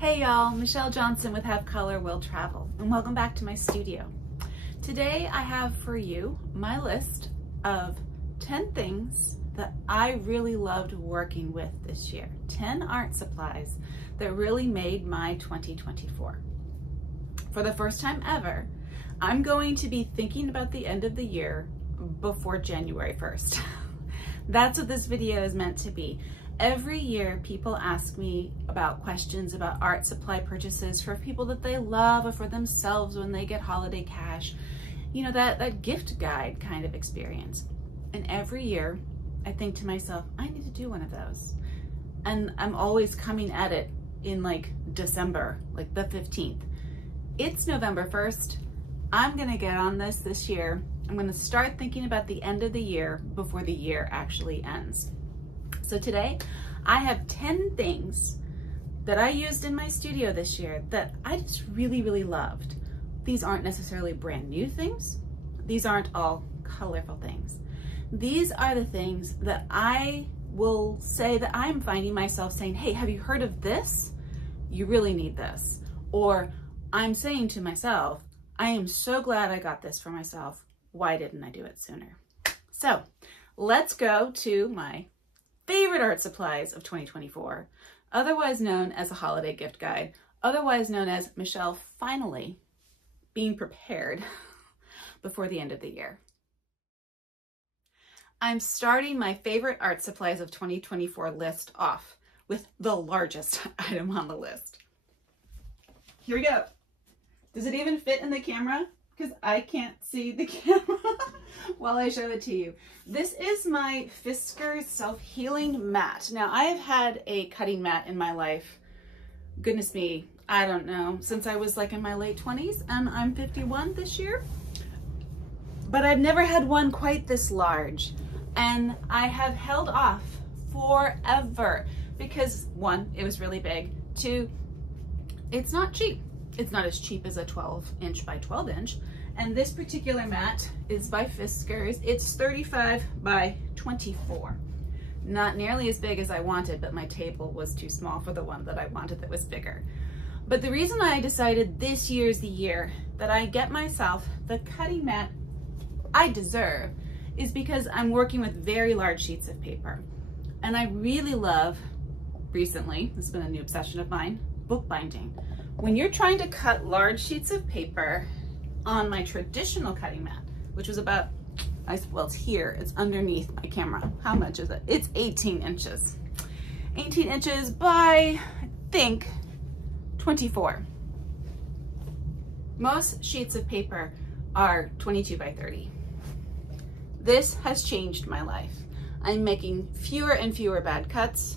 Hey y'all, Michelle Johnson with Have Color Will Travel, and welcome back to my studio. Today I have for you my list of 10 things that I really loved working with this year. 10 art supplies that really made my 2024. For the first time ever, I'm going to be thinking about the end of the year before January 1st. That's what this video is meant to be. Every year, people ask me about questions about art supply purchases for people that they love or for themselves when they get holiday cash. You know, that gift guide kind of experience. And every year, I think to myself, I need to do one of those. And I'm always coming at it in like December, like the 15th. It's November 1st. I'm gonna get on this year. I'm gonna start thinking about the end of the year before the year actually ends. So today, I have 10 things that I used in my studio this year that I just really, really loved. These aren't necessarily brand new things. These aren't all colorful things. These are the things that I will say that I'm finding myself saying, hey, have you heard of this? You really need this. Or I'm saying to myself, I am so glad I got this for myself. Why didn't I do it sooner? So let's go to my favorite art supplies of 2024, otherwise known as a holiday gift guide, otherwise known as Michelle finally being prepared before the end of the year. I'm starting my favorite art supplies of 2024 list off with the largest item on the list. Here we go. Does it even fit in the camera? Because I can't see the camera while I show it to you. This is my Fisker self-healing mat. Now, I have had a cutting mat in my life, goodness me, I don't know, since I was like in my late 20s, and I'm 51 this year. But I've never had one quite this large, and I have held off forever because one, it was really big, two, it's not cheap. It's not as cheap as a 12-inch by 12-inch. And this particular mat is by Fisker's. It's 35 by 24. Not nearly as big as I wanted, but my table was too small for the one that I wanted that was bigger. But the reason I decided this year's the year that I get myself the cutting mat I deserve is because I'm working with very large sheets of paper. And I really love, recently, this has been a new obsession of mine, bookbinding. When you're trying to cut large sheets of paper on my traditional cutting mat, which was about, well, it's here, it's underneath my camera. How much is it? It's 18 inches. 18 inches by, I think, 24. Most sheets of paper are 22 by 30. This has changed my life. I'm making fewer and fewer bad cuts,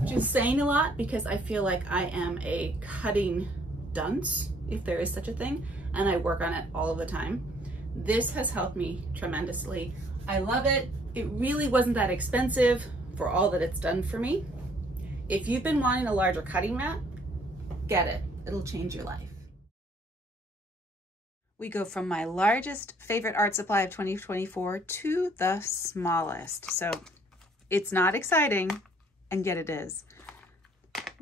which is saying a lot because I feel like I am a cutting dunce, if there is such a thing, and I work on it all the time. This has helped me tremendously. I love it. It really wasn't that expensive for all that it's done for me. If you've been wanting a larger cutting mat, get it. It'll change your life. We go from my largest favorite art supply of 2024 to the smallest. So it's not exciting, and yet it is.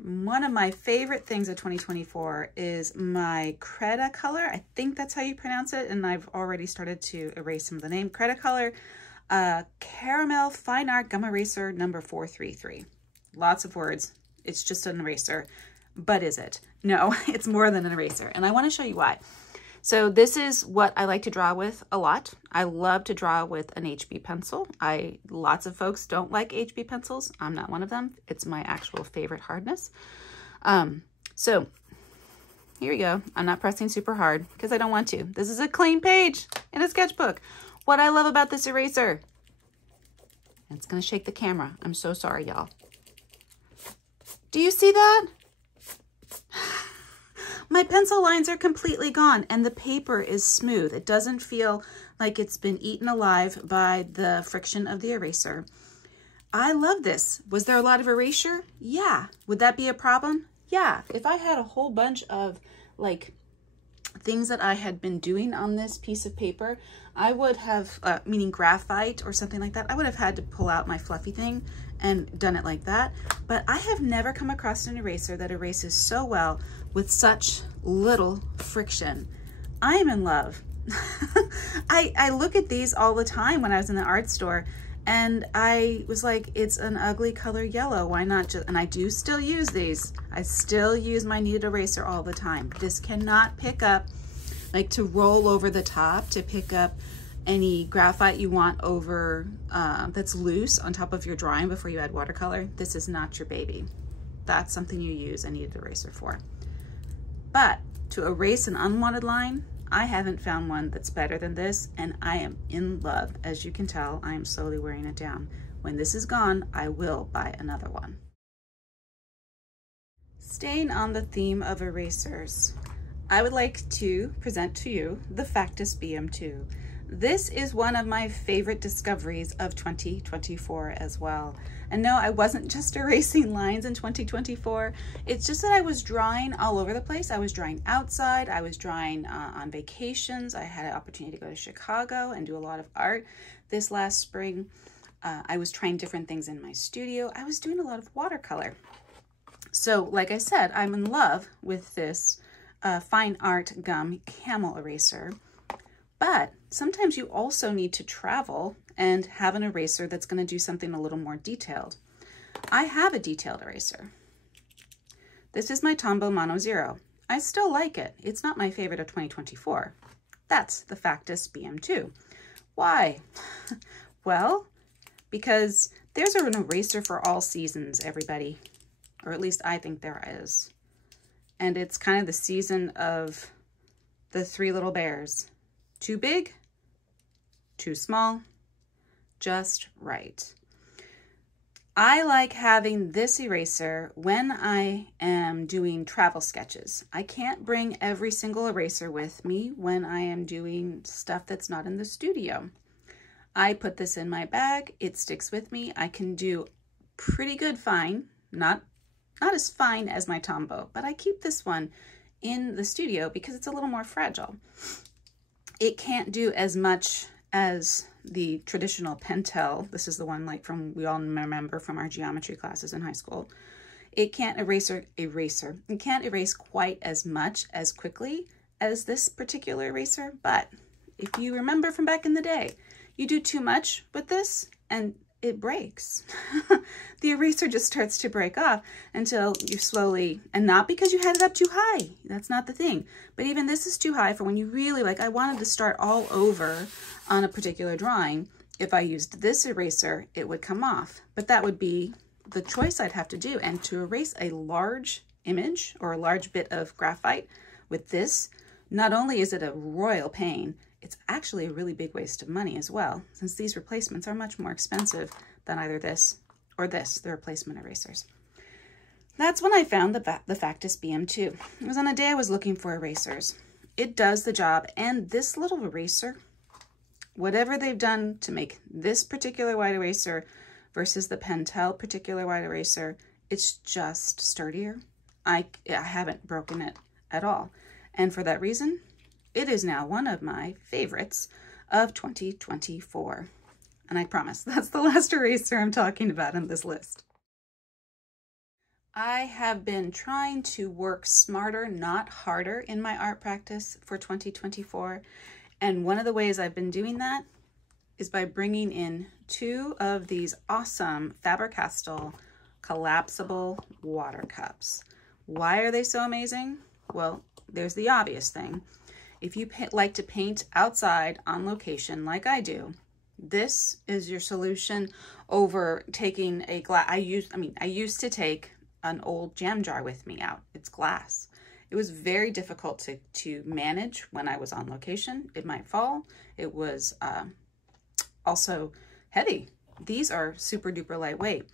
One of my favorite things of 2024 is my Cretacolor. I think that's how you pronounce it, and I've already started to erase some of the name. Cretacolor Caramel Fine Art Gum Eraser number 433. Lots of words. It's just an eraser, but is it? No, it's more than an eraser, and I want to show you why. So this is what I like to draw with a lot. I love to draw with an HB pencil. Lots of folks don't like HB pencils. I'm not one of them. It's my actual favorite hardness. So here we go. I'm not pressing super hard because I don't want to. This is a clean page in a sketchbook. What I love about this eraser, it's gonna shake the camera. I'm so sorry, y'all. Do you see that? My pencil lines are completely gone and the paper is smooth. It doesn't feel like it's been eaten alive by the friction of the eraser. I love this. Was there a lot of erasure? Yeah. Would that be a problem? Yeah. If I had a whole bunch of like things that I had been doing on this piece of paper, I would have, meaning graphite or something like that, I would have had to pull out my fluffy thing and done it like that. but I have never come across an eraser that erases so well with such little friction. I am in love. I look at these all the time when I was in the art store, and I was like, it's an ugly color yellow. Why not just, and I do still use these. I still use my kneaded eraser all the time. This cannot pick up, like to roll over the top to pick up any graphite you want over that's loose on top of your drawing before you add watercolor. This is not your baby. That's something you use a kneaded eraser for. But to erase an unwanted line, I haven't found one that's better than this, and I am in love. As you can tell, I am slowly wearing it down. When this is gone, I will buy another one. Staying on the theme of erasers, I would like to present to you the Factus BM2. This is one of my favorite discoveries of 2024 as well. And no, I wasn't just erasing lines in 2024. It's just that I was drawing all over the place. I was drawing outside. I was drawing on vacations. I had an opportunity to go to Chicago and do a lot of art this last spring. I was trying different things in my studio. I was doing a lot of watercolor. So like I said, I'm in love with this fine art gum camel eraser. But sometimes you also need to travel and have an eraser that's going to do something a little more detailed. I have a detailed eraser. This is my Tombow Mono Zero. I still like it. It's not my favorite of 2024. That's the Factus BM2. Why? Well, because there's an eraser for all seasons, everybody. Or at least I think there is. And it's kind of the season of the three little bears. Too big, too small, just right. I like having this eraser when I am doing travel sketches. I can't bring every single eraser with me when I am doing stuff that's not in the studio. I put this in my bag, it sticks with me. I can do pretty good fine, not as fine as my Tombow, but I keep this one in the studio because it's a little more fragile. It can't do as much as the traditional Pentel. This is the one like we all remember from our geometry classes in high school. It can't It can't erase quite as much as quickly as this particular eraser, but if you remember from back in the day, you do too much with this and it breaks. The eraser just starts to break off until you slowly, and not because you had it up too high, that's not the thing, but even this is too high for when you really, like I wanted to start all over on a particular drawing. If I used this eraser, it would come off, but that would be the choice I'd have to do. And to erase a large image or a large bit of graphite with this, not only is it a royal pain, it's actually a really big waste of money as well, since these replacements are much more expensive than either this or this, the replacement erasers. That's when I found the Factus BM2. It was on a day I was looking for erasers. It does the job, and this little eraser, whatever they've done to make this particular white eraser versus the Pentel particular white eraser, it's just sturdier. I haven't broken it at all. And for that reason, it is now one of my favorites of 2024. And I promise that's the last eraser I'm talking about on this list. I have been trying to work smarter, not harder in my art practice for 2024. And one of the ways I've been doing that is by bringing in two of these awesome FaberCastell Collapsible water cups. Why are they so amazing? Well, there's the obvious thing. If you like to paint outside on location like I do, this is your solution over taking a glass. I used to take an old jam jar with me out. It's glass. It was very difficult to manage when I was on location. It might fall. It was also heavy. These are super duper lightweight.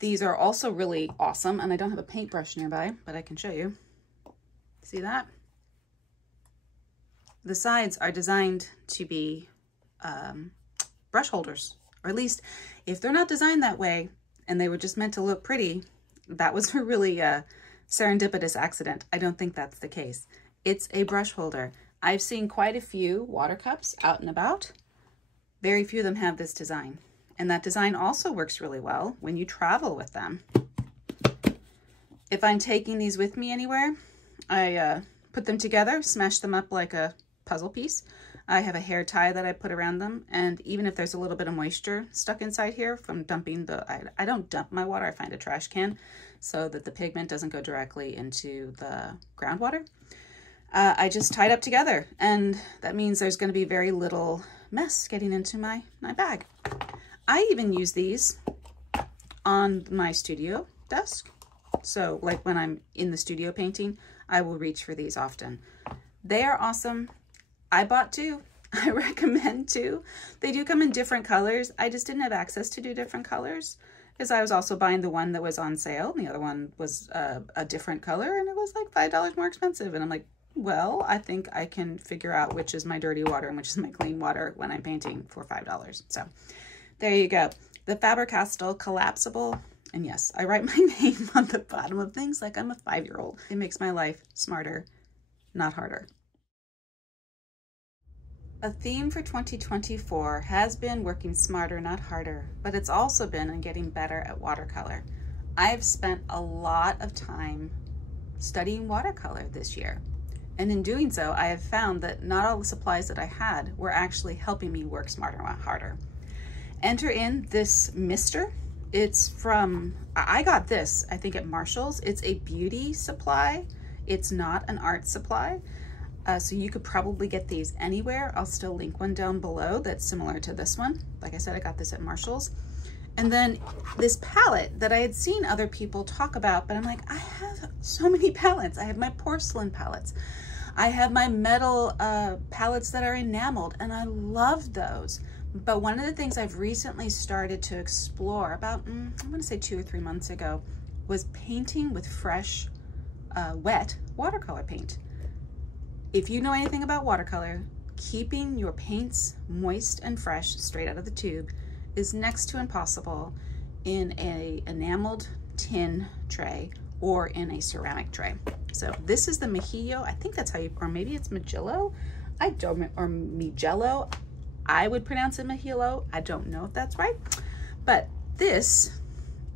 These are also really awesome, and I don't have a paintbrush nearby, but I can show you. See that? The sides are designed to be brush holders, or at least if they're not designed that way and they were just meant to look pretty, that was a really serendipitous accident. I don't think that's the case. It's a brush holder. I've seen quite a few water cups out and about. Very few of them have this design. And that design also works really well when you travel with them. If I'm taking these with me anywhere, I put them together, smash them up like a puzzle piece. I have a hair tie that I put around them, and even if there's a little bit of moisture stuck inside here from dumping I don't dump my water, I find a trash can so that the pigment doesn't go directly into the groundwater. I just tie it up together, and that means there's going to be very little mess getting into my bag. I even use these on my studio desk. So like when I'm in the studio painting, I will reach for these often. They are awesome. I bought two. I recommend two. They do come in different colors. I just didn't have access to do different colors because I was also buying the one that was on sale. And the other one was a different color, and it was like $5 more expensive. And I'm like, well, I think I can figure out which is my dirty water and which is my clean water when I'm painting for $5. So there you go. The FaberCastell Collapsible. And yes, I write my name on the bottom of things like I'm a 5-year-old. It makes my life smarter, not harder. A theme for 2024 has been working smarter, not harder, but it's also been in getting better at watercolor. I've spent a lot of time studying watercolor this year. And in doing so, I have found that not all the supplies that I had were actually helping me work smarter, not harder. Enter in this mister. It's from, I got this, I think at Marshall's. It's a beauty supply. It's not an art supply. So you could probably get these anywhere. I'll still link one down below that's similar to this one. Like I said, I got this at Marshall's. And then this palette that I had seen other people talk about, but I'm like, I have so many palettes. I have my porcelain palettes. I have my metal palettes that are enameled, and I love those. But one of the things I've recently started to explore about, I'm gonna say 2 or 3 months ago, was painting with fresh, wet watercolor paint. If you know anything about watercolor, keeping your paints moist and fresh straight out of the tube is next to impossible in a enameled tin tray or in a ceramic tray. So this is the Mejillo, I think that's how you, or maybe it's Mejillo, I don't, or Mijello. I would pronounce it Mejillo. I don't know if that's right, but this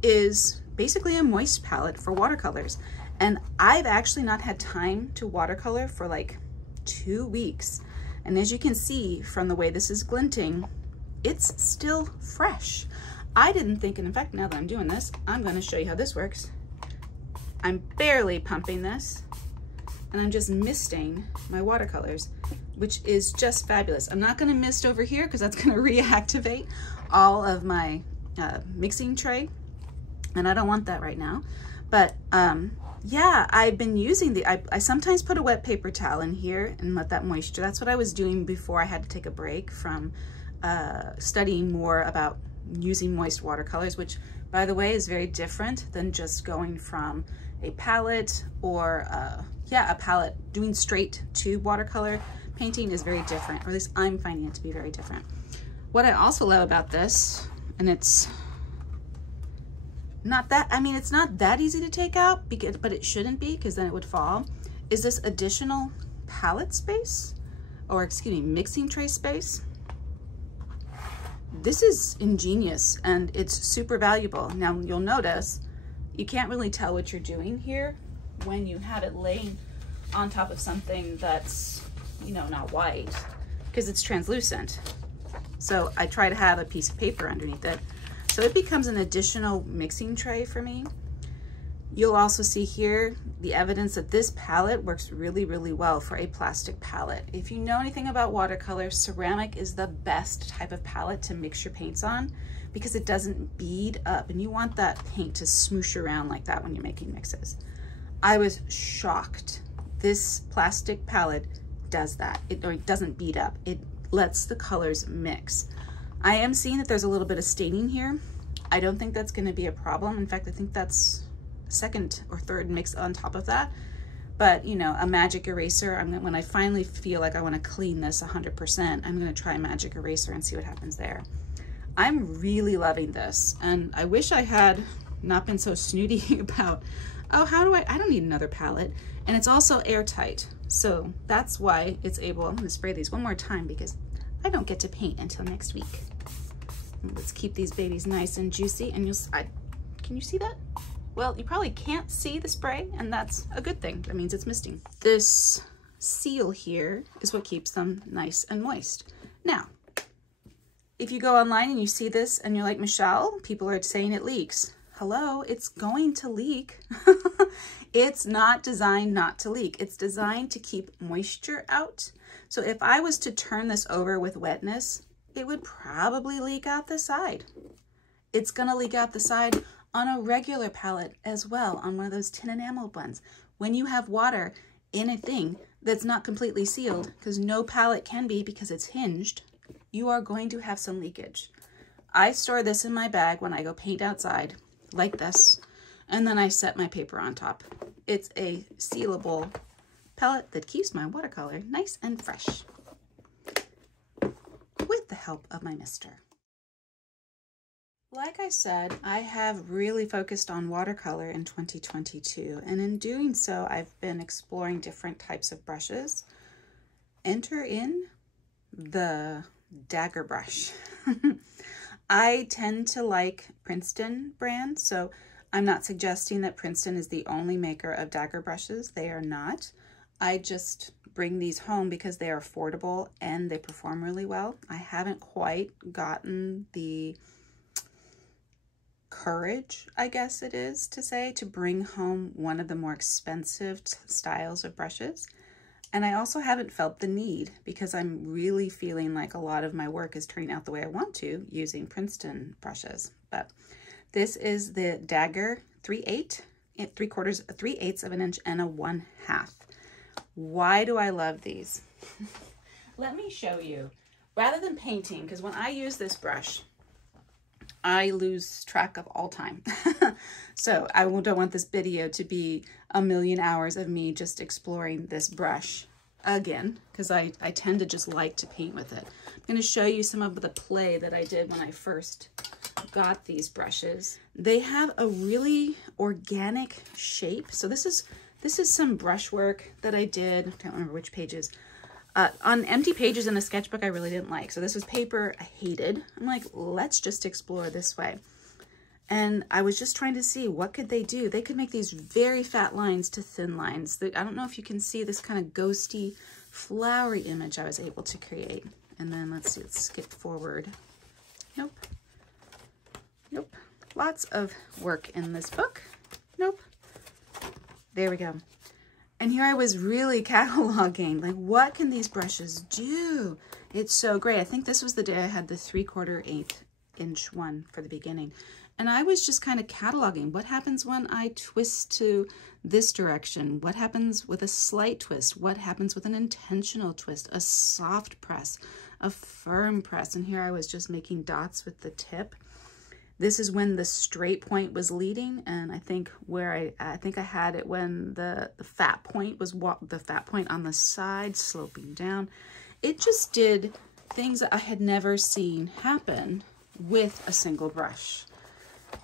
is basically a moist palette for watercolors. And I've actually not had time to watercolor for like 2 weeks. And as you can see from the way this is glinting, it's still fresh. I didn't think, and in fact, now that I'm doing this, I'm going to show you how this works. I'm barely pumping this, and I'm just misting my watercolors, which is just fabulous. I'm not going to mist over here because that's going to reactivate all of my mixing tray, and I don't want that right now. But yeah, I've been using I sometimes put a wet paper towel in here and let that moisture. That's what I was doing before I had to take a break from studying more about using moist watercolors, which by the way is very different than just going from a palette or yeah, a palette. Doing straight tube watercolor painting is very different, or at least I'm finding it to be very different. What I also love about this, and it's not that, I mean, it's not that easy to take out, but it shouldn't be because then it would fall, is this additional palette space, or excuse me, mixing tray space. This is ingenious and it's super valuable. Now you'll notice you can't really tell what you're doing here when you have it laying on top of something that's, you know, not white, because it's translucent. So I try to have a piece of paper underneath it. So it becomes an additional mixing tray for me. You'll also see here the evidence that this palette works really, really well for a plastic palette. If you know anything about watercolor, ceramic is the best type of palette to mix your paints on because it doesn't bead up, and you want that paint to smoosh around like that when you're making mixes. I was shocked. This plastic palette does that. It doesn't bead up. It lets the colors mix. I am seeing that there's a little bit of staining here. I don't think that's going to be a problem. In fact, I think that's second or third mix on top of that. But you know, a magic eraser, when I finally feel like I want to clean this 100%, I'm going to try a magic eraser and see what happens there. I'm really loving this, and I wish I had not been so snooty about, oh, how do I don't need another palette. And it's also airtight, so that's why it's able, I'm going to spray these one more time because I don't get to paint until next week. Let's keep these babies nice and juicy. And can you see that? Well, you probably can't see the spray, and that's a good thing. That means it's misting. This seal here is what keeps them nice and moist. Now, if you go online and you see this and you're like, Michelle, people are saying it leaks. Hello, it's going to leak. It's not designed not to leak. It's designed to keep moisture out. So if I was to turn this over with wetness, it would probably leak out the side. It's gonna leak out the side on a regular palette as well, on one of those tin enameled ones. When you have water in a thing that's not completely sealed, because no palette can be because it's hinged, you are going to have some leakage. I store this in my bag when I go paint outside, like this, and then I set my paper on top. It's a sealable palette that keeps my watercolor nice and fresh, with the help of my mister. Like I said, I have really focused on watercolor in 2022, and in doing so, I've been exploring different types of brushes. Enter in the Dagger Brush. I tend to like Princeton brand, so I'm not suggesting that Princeton is the only maker of Dagger brushes. They are not. I just bring these home because they are affordable and they perform really well. I haven't quite gotten the courage, I guess it is to say, to bring home one of the more expensive styles of brushes. And I also haven't felt the need because I'm really feeling like a lot of my work is turning out the way I want to using Princeton brushes. But this is the Dagger 3/8 of an inch and a 1/2. Why do I love these? Let me show you. Rather than painting, because when I use this brush, I lose track of all time. So I don't want this video to be a million hours of me just exploring this brush again, because I tend to just like to paint with it. I'm going to show you some of the play that I did when I first got these brushes. They have a really organic shape. So this is some brush work that I did. I can't remember which pages. On empty pages in a sketchbook I really didn't like. So this was paper I hated. I'm like, let's just explore this way. And I was just trying to see what could they do. They could make these very fat lines to thin lines. I don't know if you can see this kind of ghosty, flowery image I was able to create. And then let's see, let's skip forward. Nope. Nope. Lots of work in this book. Nope. There we go. And here I was really cataloging, like, what can these brushes do? It's so great. I think this was the day I had the 3/4 inch one for the beginning. And I was just kind of cataloging what happens when I twist to this direction? What happens with a slight twist? What happens with an intentional twist? A soft press, a firm press. And here I was just making dots with the tip. This is when the straight point was leading, and I think I think I had it when the fat point was the fat point on the side sloping down. It just did things that I had never seen happen with a single brush,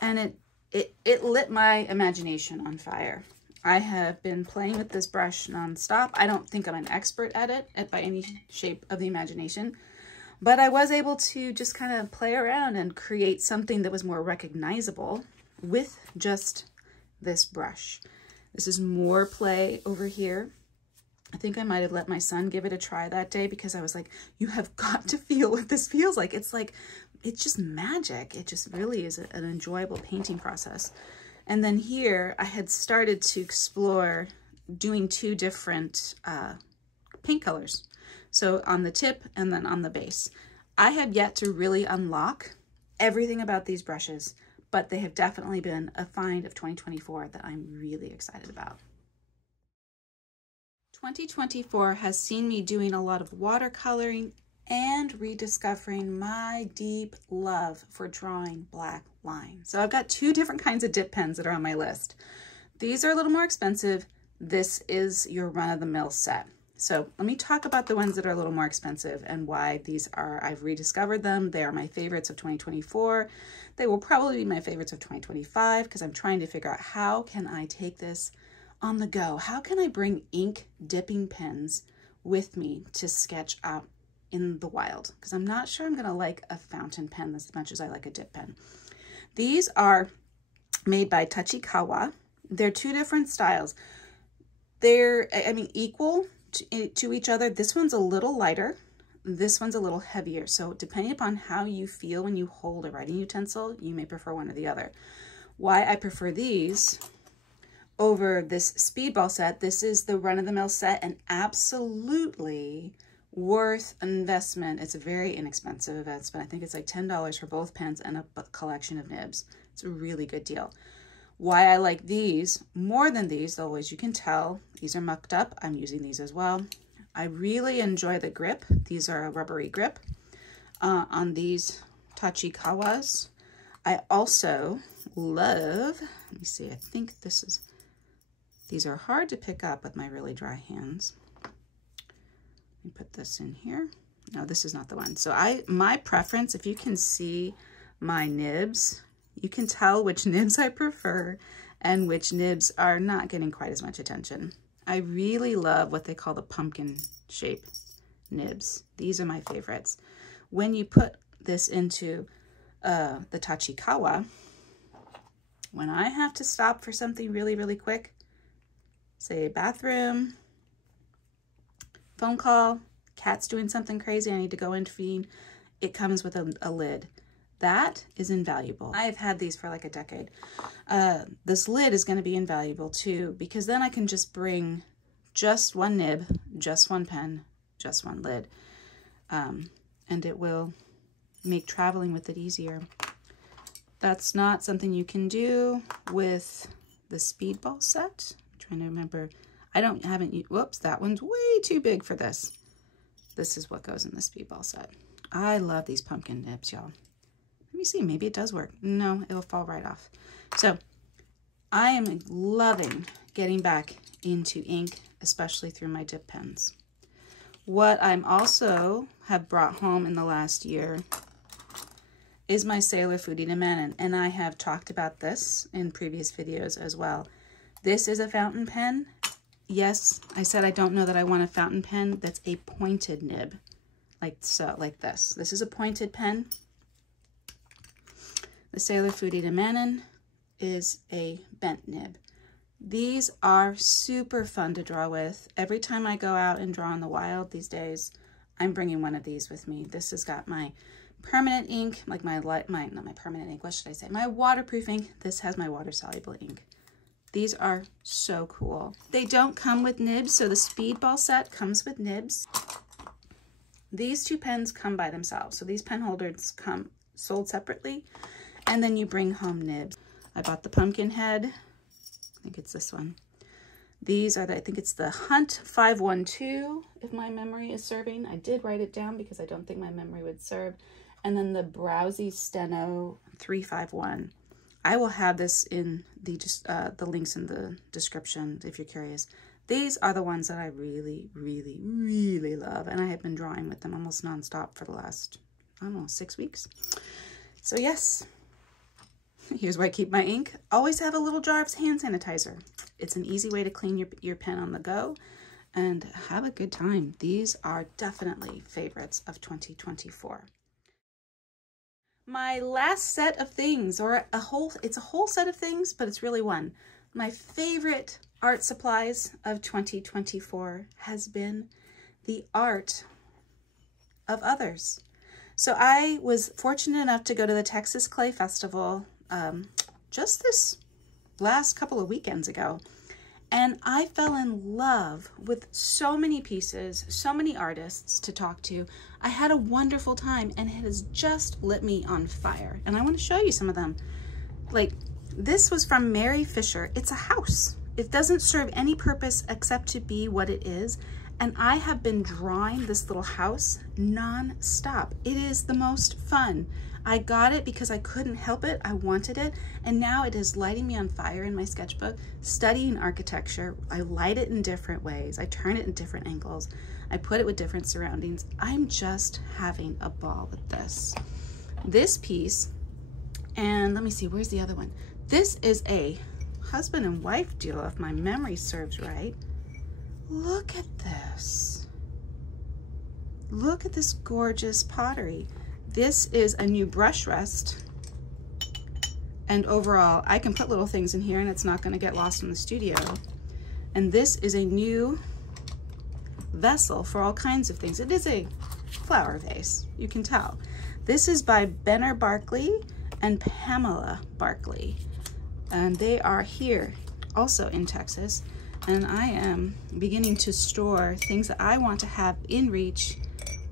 and it lit my imagination on fire. I have been playing with this brush nonstop. I don't think I'm an expert at it by any shape of the imagination. But I was able to just kind of play around and create something that was more recognizable with just this brush. This is more play over here. I think I might have let my son give it a try that day because I was like, you have got to feel what this feels like. It's just magic. It just really is an enjoyable painting process. And then here I had started to explore doing two different paint colors. So on the tip and then on the base. I have yet to really unlock everything about these brushes, but they have definitely been a find of 2024 that I'm really excited about. 2024 has seen me doing a lot of watercoloring and rediscovering my deep love for drawing black lines. So I've got two different kinds of dip pens that are on my list. These are a little more expensive. This is your run-of-the-mill set. So let me talk about the ones that are a little more expensive and why these are, I've rediscovered them. They are my favorites of 2024. They will probably be my favorites of 2025 because I'm trying to figure out how can I take this on the go? How can I bring ink dipping pens with me to sketch out in the wild, because I'm not sure I'm gonna like a fountain pen as much as I like a dip pen. These are made by Tachikawa. They're two different styles. They're, I mean, equal to each other. This one's a little lighter. This one's a little heavier. So depending upon how you feel when you hold a writing utensil, you may prefer one or the other. Why I prefer these over this speedball set, this is the run-of-the-mill set and absolutely worth an investment. It's a very inexpensive investment. I think it's like $10 for both pens and a collection of nibs. It's a really good deal. Why I like these more than these, though, as you can tell, these are mucked up. I'm using these as well. I really enjoy the grip. These are a rubbery grip on these Tachikawas. I also love, let me see, I think this is, these are hard to pick up with my really dry hands. Let me put this in here. No, this is not the one. So my preference, if you can see my nibs, you can tell which nibs I prefer and which nibs are not getting quite as much attention. I really love what they call the pumpkin shape nibs. These are my favorites. When you put this into the Tachikawa, when I have to stop for something really, really quick, say bathroom, phone call, cat's doing something crazy, I need to go intervene, it comes with a lid. That is invaluable. I have had these for like a decade. This lid is going to be invaluable too, because then I can just bring just one nib, just one pen, just one lid, and it will make traveling with it easier. That's not something you can do with the speedball set. I'm trying to remember. Whoops, that one's way too big for this. This is what goes in the speedball set. I love these pumpkin nibs, y'all. Let me see, maybe it does work. No, it'll fall right off. So I am loving getting back into ink, especially through my dip pens. What I'm also have brought home in the last year is my Sailor Foodie to Manon, and I have talked about this in previous videos as well. This is a fountain pen. Yes, I said I don't know that I want a fountain pen that's a pointed nib, like so, like this. This is a pointed pen. The Sailor Foodie to Manon is a bent nib. These are super fun to draw with. Every time I go out and draw in the wild these days, I'm bringing one of these with me. This has got my permanent ink, like not my permanent ink, what should I say? My waterproof ink. This has my water soluble ink. These are so cool. They don't come with nibs, so the speedball set comes with nibs. These two pens come by themselves. So these pen holders come sold separately, and then you bring home nibs. I bought the pumpkin head. I think it's this one. These are I think it's the Hunt 512, if my memory is serving. I did write it down because I don't think my memory would serve. And then the Browsy Steno 351. I will have this in the links in the description if you're curious. These are the ones that I really, really, really love. And I have been drawing with them almost nonstop for the last, I don't know, 6 weeks. So yes, here's where I keep my ink. Always have a little jar of hand sanitizer. It's an easy way to clean your pen on the go and have a good time. These are definitely favorites of 2024. My last set of things, or it's a whole set of things, but it's really one. My favorite art supplies of 2024 has been the art of others. So I was fortunate enough to go to the Texas Clay Festival just this last couple of weekends ago. And I fell in love with so many pieces, so many artists to talk to. I had a wonderful time, and it has just lit me on fire. And I want to show you some of them. Like, this was from Mary Fisher. It's a house. It doesn't serve any purpose except to be what it is. And I have been drawing this little house non-stop. It is the most fun. I got it because I couldn't help it. I wanted it. And now it is lighting me on fire in my sketchbook. Studying architecture, I light it in different ways. I turn it in different angles. I put it with different surroundings. I'm just having a ball with this. This piece, and let me see, where's the other one? This is a husband and wife duo, if my memory serves right. Look at this. look at this gorgeous pottery. This is a new brush rest. And overall, I can put little things in here and it's not going to get lost in the studio. And this is a new vessel for all kinds of things. It is a flower vase, you can tell. This is by Benner Barkley and Pamela Barkley. And they are here, also in Texas. And I am beginning to store things that I want to have in reach,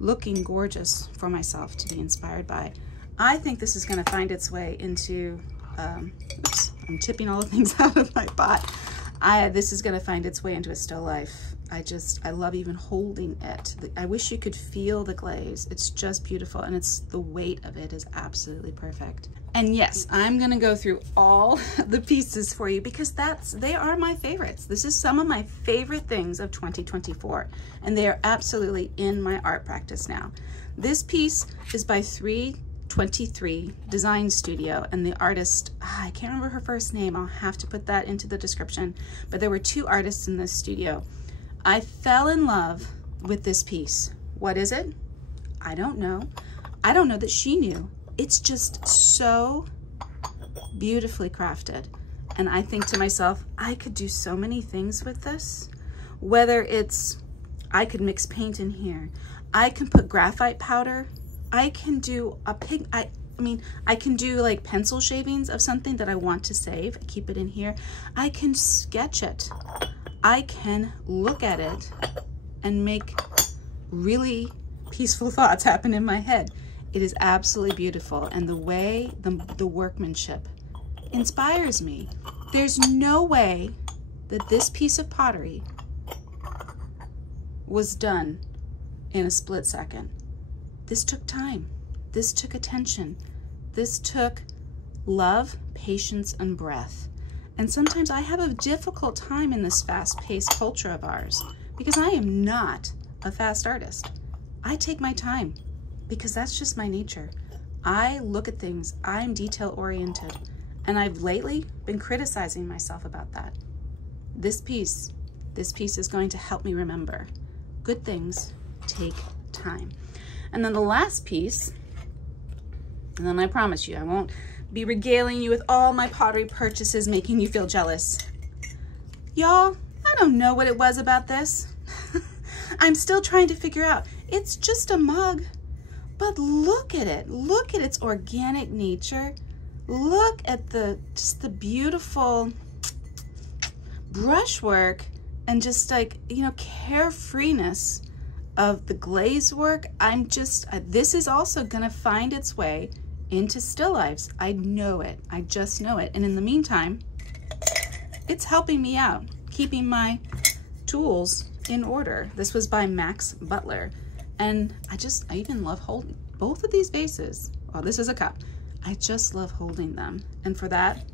looking gorgeous for myself to be inspired by. I think this is going to find its way into, oops, I'm tipping all the things out of my pot. This is going to find its way into a still life. I love even holding it. I wish you could feel the glaze. It's just beautiful, and the weight of it is absolutely perfect. And yes, I'm gonna go through all the pieces for you because they are my favorites. This is some of my favorite things of 2024, and they are absolutely in my art practice now. This piece is by 323 Design Studio, and the artist, I can't remember her first name. I'll have to put that into the description, but there were 2 artists in this studio. I fell in love with this piece. What is it? I don't know. I don't know that she knew. It's just so beautifully crafted. And I think to myself, I could do so many things with this. Whether it's, I could mix paint in here. I can put graphite powder. I can do I can do like pencil shavings of something that I want to save. Keep it in here. I can sketch it. I can look at it and make really peaceful thoughts happen in my head. It is absolutely beautiful, and the way the workmanship inspires me. There's no way that this piece of pottery was done in a split second. This took time. This took attention. This took love, patience, and breath. And sometimes I have a difficult time in this fast-paced culture of ours because I am not a fast artist. I take my time because that's just my nature. I look at things, I'm detail-oriented, and I've lately been criticizing myself about that. This piece is going to help me remember good things take time. And then the last piece, and then I promise you I won't be regaling you with all my pottery purchases, making you feel jealous. Y'all, I don't know what it was about this. I'm still trying to figure out. It's just a mug, but look at it. Look at its organic nature. Look at just the beautiful brushwork and just like, you know, carefreeness of the glaze work. This is also gonna find its way into still lives. I know it. I just know it. And in the meantime, it's helping me out, keeping my tools in order. This was by Max Butler. And I even love holding both of these vases. Oh, this is a cup. I just love holding them. And for that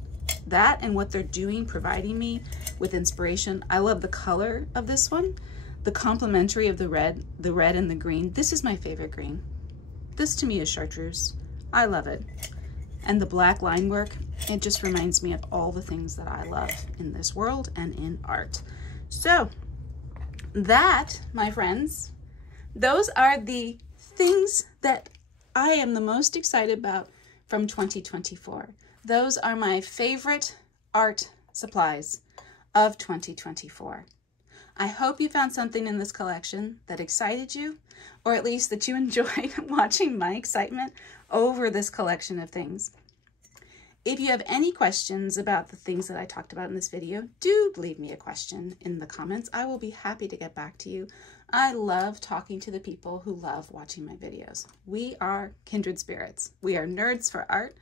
and what they're doing, providing me with inspiration. I love the color of this one, the complementary of the red and the green. This is my favorite green. This to me is chartreuse. I love it. And the black line work, it just reminds me of all the things that I love in this world and in art. So that, my friends, those are the things that I am the most excited about from 2024. Those are my favorite art supplies of 2024. I hope you found something in this collection that excited you, or at least that you enjoyed watching my excitement over this collection of things. If you have any questions about the things that I talked about in this video, do leave me a question in the comments. I will be happy to get back to you. I love talking to the people who love watching my videos. We are kindred spirits. We are nerds for art.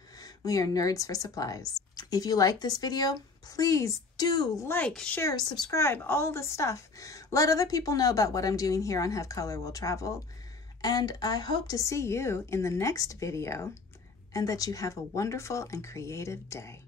We are nerds for supplies. If you like this video, please do like, share, subscribe, all the stuff. Let other people know about what I'm doing here on Have Color Will Travel. And I hope to see you in the next video, and that you have a wonderful and creative day.